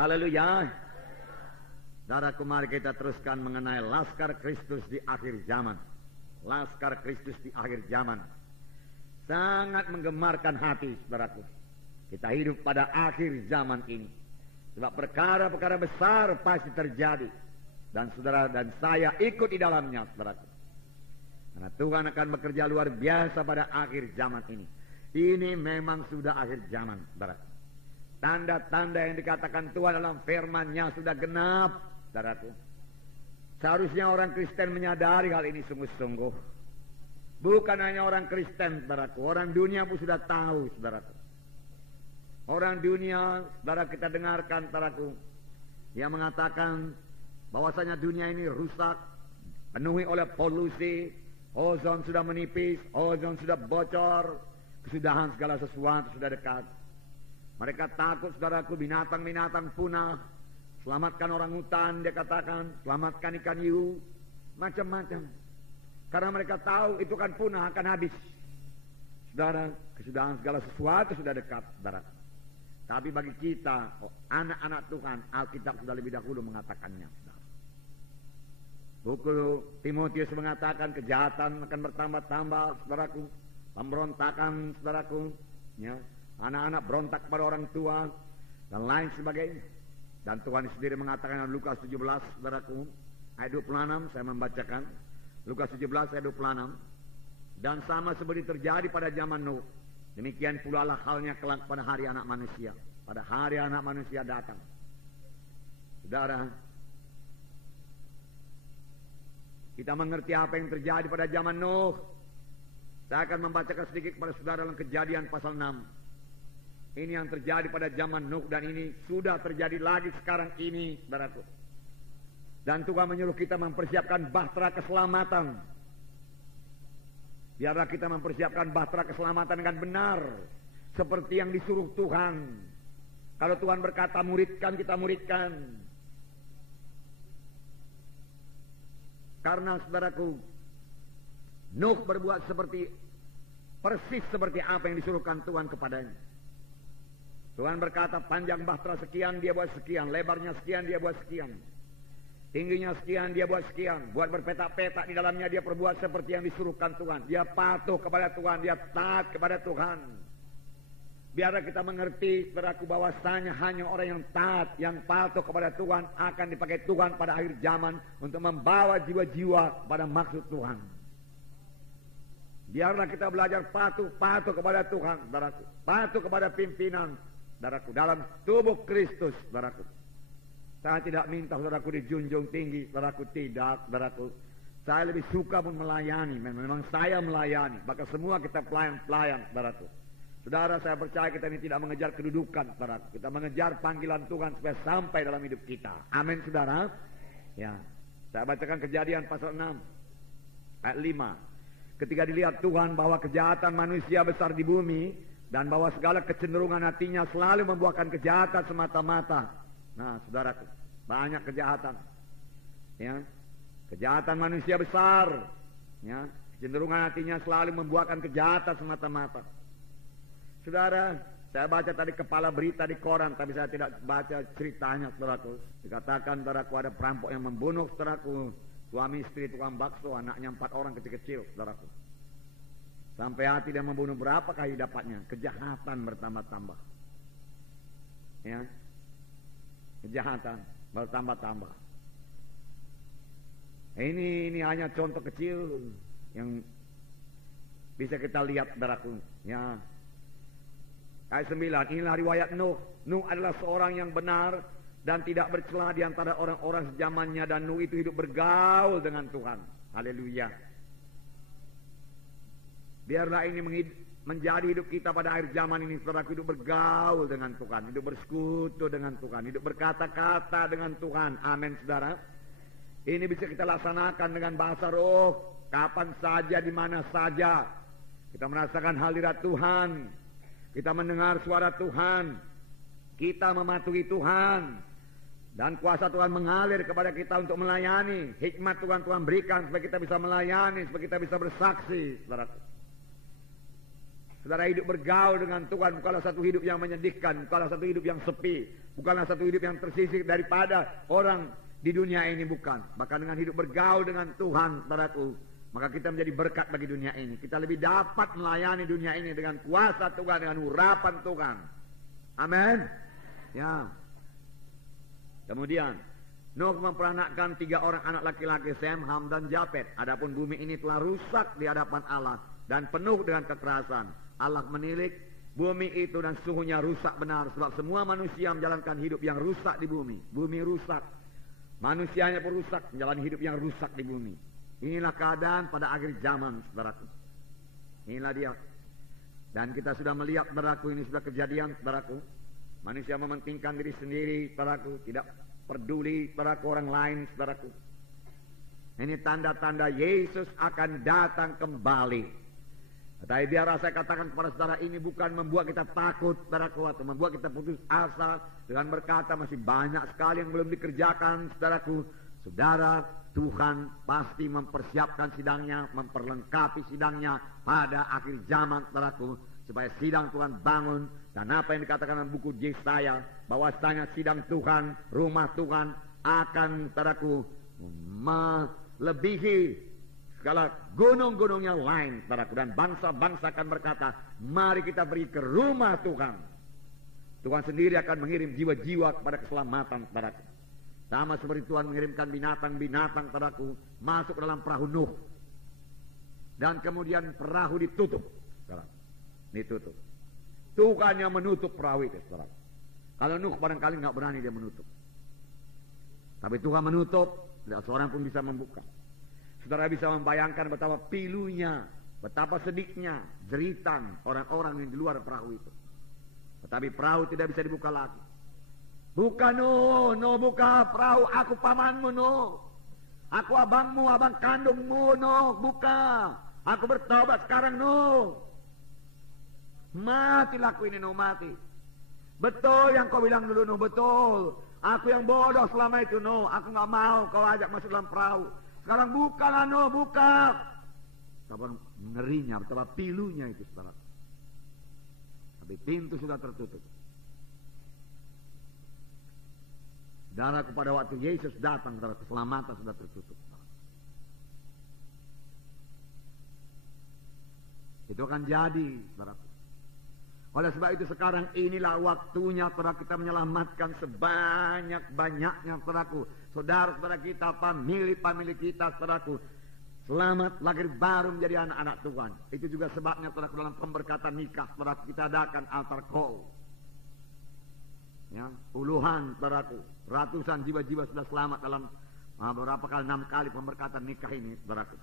Haleluya. Saudaraku, mari kita teruskan mengenai Laskar Kristus di akhir zaman. Laskar Kristus di akhir zaman. Sangat menggemarkan hati, saudaraku. Kita hidup pada akhir zaman ini. Sebab perkara-perkara besar pasti terjadi. Dan saudara dan saya ikut di dalamnya, saudaraku. Karena Tuhan akan bekerja luar biasa pada akhir zaman ini. Ini memang sudah akhir zaman, saudaraku. Tanda-tanda yang dikatakan Tuhan dalam firman-Nya sudah genap, saudaraku. Seharusnya orang Kristen menyadari hal ini sungguh-sungguh. Bukan hanya orang Kristen, saudaraku. Orang dunia pun sudah tahu, saudaraku. Orang dunia, saudara, kita dengarkan, saudaraku, yang mengatakan bahwasanya dunia ini rusak, penuhi oleh polusi, ozon sudah menipis, ozon sudah bocor, kesudahan segala sesuatu sudah dekat. Mereka takut, saudaraku, binatang-binatang punah. Selamatkan orang hutan, dia katakan. Selamatkan ikan hiu. Macam-macam. Karena mereka tahu itu kan punah, akan habis. Saudara, kesudahan segala sesuatu sudah dekat, saudara. Tapi bagi kita, anak-anak Tuhan, Alkitab sudah lebih dahulu mengatakannya, saudara. Buku Timotius mengatakan kejahatan akan bertambah-tambah, saudaraku. Pemberontakan, saudaraku. Ya. Anak-anak berontak kepada orang tua dan lain sebagainya. Dan Tuhan sendiri mengatakan dalam Lukas 17, saudaraku, ayat 26, saya membacakan. Lukas 17 ayat 26. Dan sama seperti terjadi pada zaman Nuh, demikian pula lah halnya kelak pada hari anak manusia. Pada hari anak manusia datang. Saudara, kita mengerti apa yang terjadi pada zaman Nuh. Saya akan membacakan sedikit kepada saudara dalam Kejadian pasal 6. Ini yang terjadi pada zaman Nuh dan ini sudah terjadi lagi sekarang ini, saudaraku. Dan Tuhan menyuruh kita mempersiapkan bahtera keselamatan. Biarlah kita mempersiapkan bahtera keselamatan dengan benar, seperti yang disuruh Tuhan. Kalau Tuhan berkata muridkan, kita muridkan. Karena, saudaraku, Nuh berbuat persis seperti apa yang disuruhkan Tuhan kepadanya. Tuhan berkata panjang bahtera sekian, dia buat sekian. Lebarnya sekian, dia buat sekian. Tingginya sekian, dia buat sekian. Buat berpetak-petak di dalamnya, dia perbuat seperti yang disuruhkan Tuhan. Dia patuh kepada Tuhan, dia taat kepada Tuhan. Biarlah kita mengerti, saudaraku, bahwasanya hanya orang yang taat, yang patuh kepada Tuhan akan dipakai Tuhan pada akhir zaman untuk membawa jiwa-jiwa pada maksud Tuhan. Biarlah kita belajar patuh kepada Tuhan, saudaraku. Patuh kepada pimpinan, saudaraku, dalam tubuh Kristus, saudaraku. Saya tidak minta saudaraku dijunjung tinggi, saudaraku, tidak, saudaraku. Saya lebih suka pun melayani, memang saya melayani. Maka semua kita pelayan-pelayan, saudaraku. Saudara, saya percaya kita ini tidak mengejar kedudukan, saudaraku. Kita mengejar panggilan Tuhan supaya sampai dalam hidup kita. Amin, saudara. Ya, saya bacakan Kejadian pasal 6 ayat 5. Ketika dilihat Tuhan bahwa kejahatan manusia besar di bumi dan bahwa segala kecenderungan hatinya selalu membuahkan kejahatan semata-mata. Nah, saudaraku, banyak kejahatan. Ya, kejahatan manusia besar. Ya, kecenderungan hatinya selalu membuahkan kejahatan semata-mata. Saudara, saya baca tadi kepala berita di koran, tapi saya tidak baca ceritanya, saudaraku. Dikatakan, saudaraku, ada perampok yang membunuh, saudaraku, suami istri tukang bakso, anaknya 4 orang kecil-kecil, saudaraku. Sampai hati dia membunuh, berapakah dapatnya? Kejahatan bertambah-tambah. Ya, kejahatan bertambah-tambah. Ini hanya contoh kecil yang bisa kita lihat, saudaraku. Ya. Ayat 9, inilah riwayat Nuh. Nuh adalah seorang yang benar dan tidak bercela di antara orang-orang sejamannya, dan Nuh itu hidup bergaul dengan Tuhan. Haleluya. Biarlah ini menjadi hidup kita pada akhir zaman ini, saudara, hidup bergaul dengan Tuhan, hidup bersekutu dengan Tuhan, hidup berkata-kata dengan Tuhan. Amin, saudara. Ini bisa kita laksanakan dengan bahasa roh, kapan saja, di mana saja. Kita merasakan hadirat Tuhan. Kita mendengar suara Tuhan, kita mematuhi Tuhan, dan kuasa Tuhan mengalir kepada kita untuk melayani. Hikmat Tuhan berikan supaya kita bisa melayani, supaya kita bisa bersaksi, saudara. Saudara, hidup bergaul dengan Tuhan bukanlah satu hidup yang menyedihkan, bukanlah satu hidup yang sepi, bukanlah satu hidup yang tersisih daripada orang di dunia ini, bukan. Bahkan dengan hidup bergaul dengan Tuhan, saudaraku, maka kita menjadi berkat bagi dunia ini. Kita lebih dapat melayani dunia ini dengan kuasa Tuhan, dengan urapan Tuhan. Amin. Ya. Kemudian Nuh memperanakkan 3 orang anak laki-laki, Sem, Ham, dan Japet. Adapun bumi ini telah rusak di hadapan Allah dan penuh dengan kekerasan. Allah menilik bumi itu dan suhunya rusak benar, sebab semua manusia menjalankan hidup yang rusak di bumi. Bumi rusak, manusianya pun rusak, menjalani hidup yang rusak di bumi. Inilah keadaan pada akhir zaman, saudaraku. Inilah dia. Dan kita sudah melihat, saudaraku, ini sudah kejadian, saudaraku. Manusia mementingkan diri sendiri, saudaraku, tidak peduli saudaraku orang lain, saudaraku. Ini tanda-tanda Yesus akan datang kembali. Tetapi biar saya katakan kepada saudara, ini bukan membuat kita takut, saudaraku, atau membuat kita putus asa dengan berkata masih banyak sekali yang belum dikerjakan, saudaraku. Saudara, Tuhan pasti mempersiapkan sidangnya, memperlengkapi sidangnya pada akhir zaman, saudaraku, supaya sidang Tuhan bangun. Dan apa yang dikatakan dalam buku Yesaya, bahwasanya sidang Tuhan, rumah Tuhan akan, saudaraku, melebihi segala gunung-gunung yang lain, saudaraku. Dan bangsa-bangsa akan berkata, mari kita pergi ke rumah Tuhan. Tuhan sendiri akan mengirim jiwa-jiwa kepada keselamatan, saudaraku. Sama seperti Tuhan mengirimkan binatang-binatang, saudaraku, masuk ke dalam perahu Nuh. Dan kemudian perahu ditutup, saudaraku. Ditutup. Tuhan yang menutup perahu itu, saudara. Kalau Nuh barangkali nggak berani dia menutup. Tapi Tuhan menutup, tidak seorang pun bisa membuka. Saudara bisa membayangkan betapa pilunya, betapa sedihnya, jeritan orang-orang yang di luar perahu itu. Tetapi perahu tidak bisa dibuka lagi. Buka Nuh, Nuh buka perahu, aku pamanmu Nuh. Aku abangmu, abang kandungmu Nuh, buka. Aku bertobat sekarang Nuh. Matilah aku ini Nuh, mati. Betul yang kau bilang dulu Nuh, betul. Aku yang bodoh selama itu Nuh, aku gak mau kau ajak masuk dalam perahu. Sekarang bukalah Nuh, buka. Betapa ngerinya, betapa pilunya itu, saudara. Tapi pintu sudah tertutup. Saudara, pada waktu Yesus datang, saudara, keselamatan sudah tertutup, saudara. Itu akan jadi, saudara. Oleh sebab itu sekarang inilah waktunya, saudara, kita menyelamatkan sebanyak-banyaknya, saudaraku. Saudara-saudara kita, famili-famili kita, saudaraku. Selamat lahir baru menjadi anak-anak Tuhan. Itu juga sebabnya, saudaraku, dalam pemberkatan nikah, saudaraku, kita adakan altar call. Ya, puluhan, saudaraku, ratusan jiwa-jiwa sudah selamat dalam beberapa kali, 6 kali pemberkatan nikah ini, saudaraku.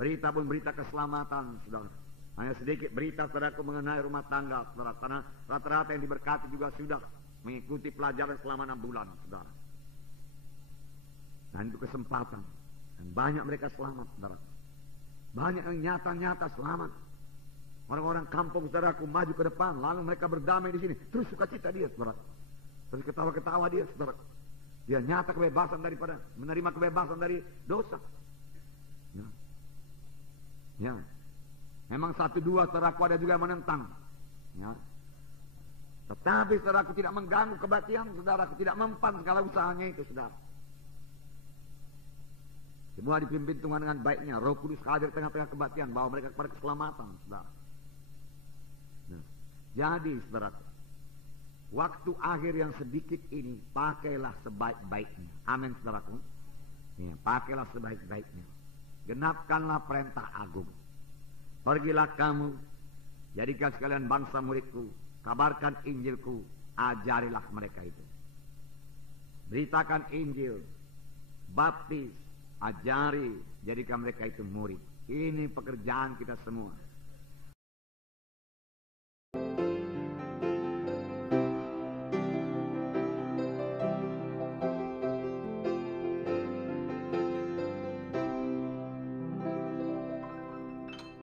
Berita pun berita keselamatan, saudara. Hanya sedikit berita, saudaraku, mengenai rumah tangga, saudara. Karena rata-rata yang diberkati juga sudah mengikuti pelajaran selama 6 bulan, saudara. Dan itu kesempatan. Dan banyak mereka selamat, saudara. Banyak yang nyata-nyata selamat. Orang-orang kampung, saudaraku, maju ke depan, lalu mereka berdamai di sini. Terus sukacita dia, saudara. Terus ketawa-ketawa dia, saudara. Dia nyata kebebasan daripada, menerima kebebasan dari dosa. Ya. Ya. Memang 1-2 saudaraku ada juga yang menentang. Ya. Tetapi saudaraku tidak mengganggu kebaktian, saudaraku tidak mempan segala usahanya itu, saudara. Semua dipimpin Tuhan dengan baiknya. Roh Kudus hadir tengah-tengah kebaktian, bawa mereka kepada keselamatan, saudara. Nah, jadi saudaraku, waktu akhir yang sedikit ini pakailah sebaik-baiknya. Amin, saudaraku. Ya, pakailah sebaik-baiknya. Genapkanlah perintah agung. Pergilah kamu, jadikan sekalian bangsa muridku, kabarkan Injilku, ajarilah mereka itu. Beritakan Injil, baptis, ajari, jadikan mereka itu murid. Ini pekerjaan kita semua.